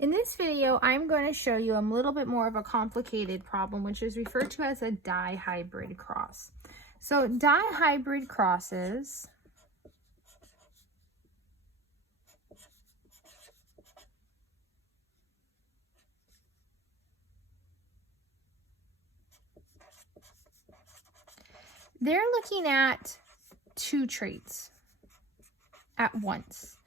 In this video, I'm going to show you a little bit more of a complicated problem, which is referred to as a dihybrid cross. So dihybrid crosses they're looking at two traits at once.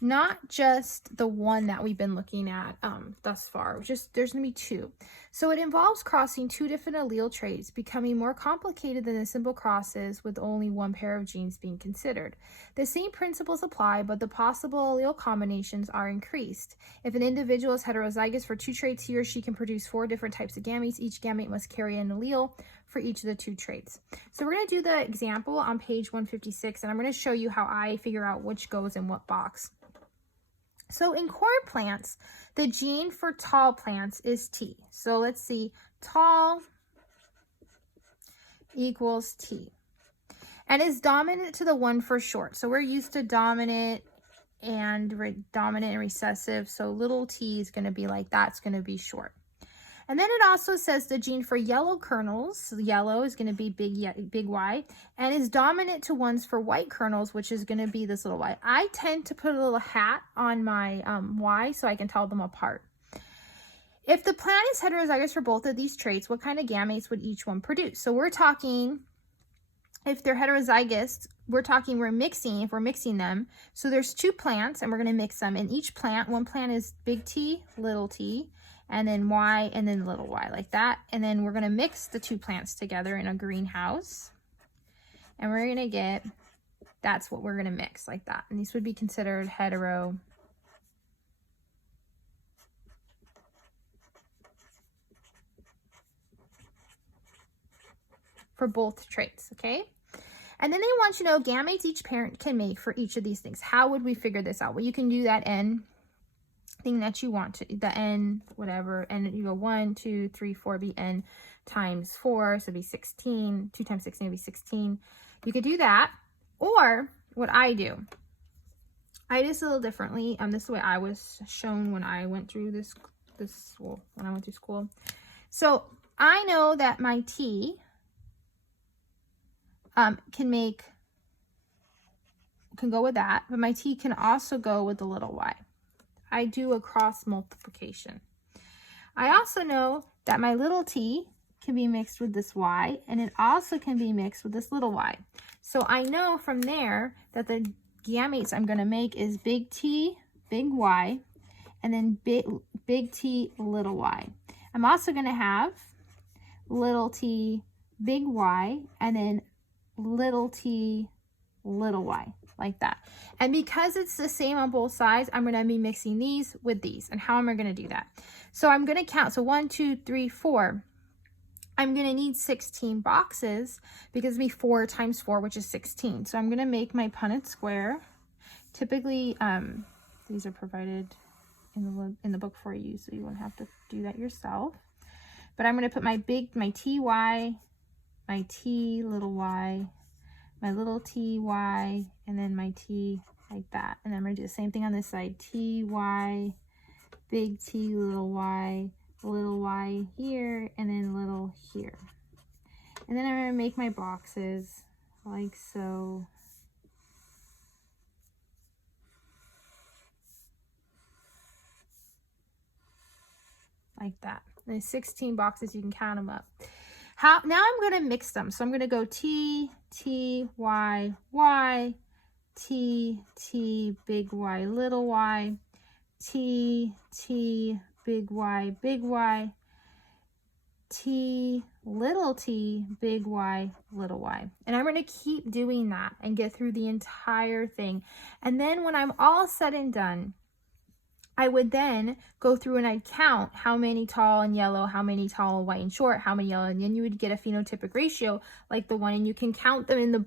Not just the one that we've been looking at thus far, there's going to be two. So it involves crossing two different allele traits, becoming more complicated than the simple crosses with only one pair of genes being considered. The same principles apply, but the possible allele combinations are increased. If an individual is heterozygous for two traits, he or she can produce 4 different types of gametes. Each gamete must carry an allele for each of the 2 traits. So we're going to do the example on page 156, and I'm going to show you how I figure out which goes in what box. So in corn plants, the gene for tall plants is T. So let's see, tall equals T. And is dominant to the one for short. So we're used to dominant and recessive. So little t is going to be like that. It's going to be short. And then it also says the gene for yellow kernels, so yellow is going to be big Y, and is dominant to ones for white kernels, which is going to be this little y. I tend to put a little hat on my Y so I can tell them apart. If the plant is heterozygous for both of these traits, what kind of gametes would each one produce? So we're talking, if they're heterozygous, we're mixing them. So there's 2 plants and we're going to mix them. In each plant, one plant is big T, little t, and then Y, and then little y, like that. And then we're going to mix the 2 plants together in a greenhouse. And we're going to get, that's what we're going to mix, like that. And these would be considered hetero. For both traits, okay? And then they want you to know gametes each parent can make for each of these things. How would we figure this out? Well, you can do that N thing that you want to, the N, whatever, and you go 1, 2, 3, 4, be N times 4, so it'd be 16, 2 times 16 would be 16. You could do that, or what I do a little differently. This is the way I was shown when I went through when I went through school. So I know that my T can go with that, but my T can also go with the little y. I do a cross multiplication. I also know that my little t can be mixed with this y, and it also can be mixed with this little y. So I know from there that the gametes I'm going to make is big T, big Y, and then big T, little y. I'm also going to have little t, big Y, and then little t, little y, like that. And because it's the same on both sides, I'm going to be mixing these with these. And how am I going to do that? So I'm going to count. So 1, 2, 3, 4. I'm going to need 16 boxes because it'll be 4 times 4, which is 16. So I'm going to make my Punnett square. Typically, these are provided in the book for you, so you won't have to do that yourself. But I'm going to put my ty, my t, little y, my little ty, and then my t, like that. And then I'm going to do the same thing on this side. Ty, big T, little y here, and then little here. And then I'm going to make my boxes like so. Like that. There's 16 boxes, you can count them up. Now I'm going to mix them. So I'm going to go T, T, Y, Y, T, T, big Y, little y, T, T, big Y, T, little t, big Y, little y. And I'm going to keep doing that and get through the entire thing. And then when I'm all said and done, I would then go through and I'd count how many tall and yellow, how many tall, white, and short, how many yellow, and then you would get a phenotypic ratio like the one, and you can count them in the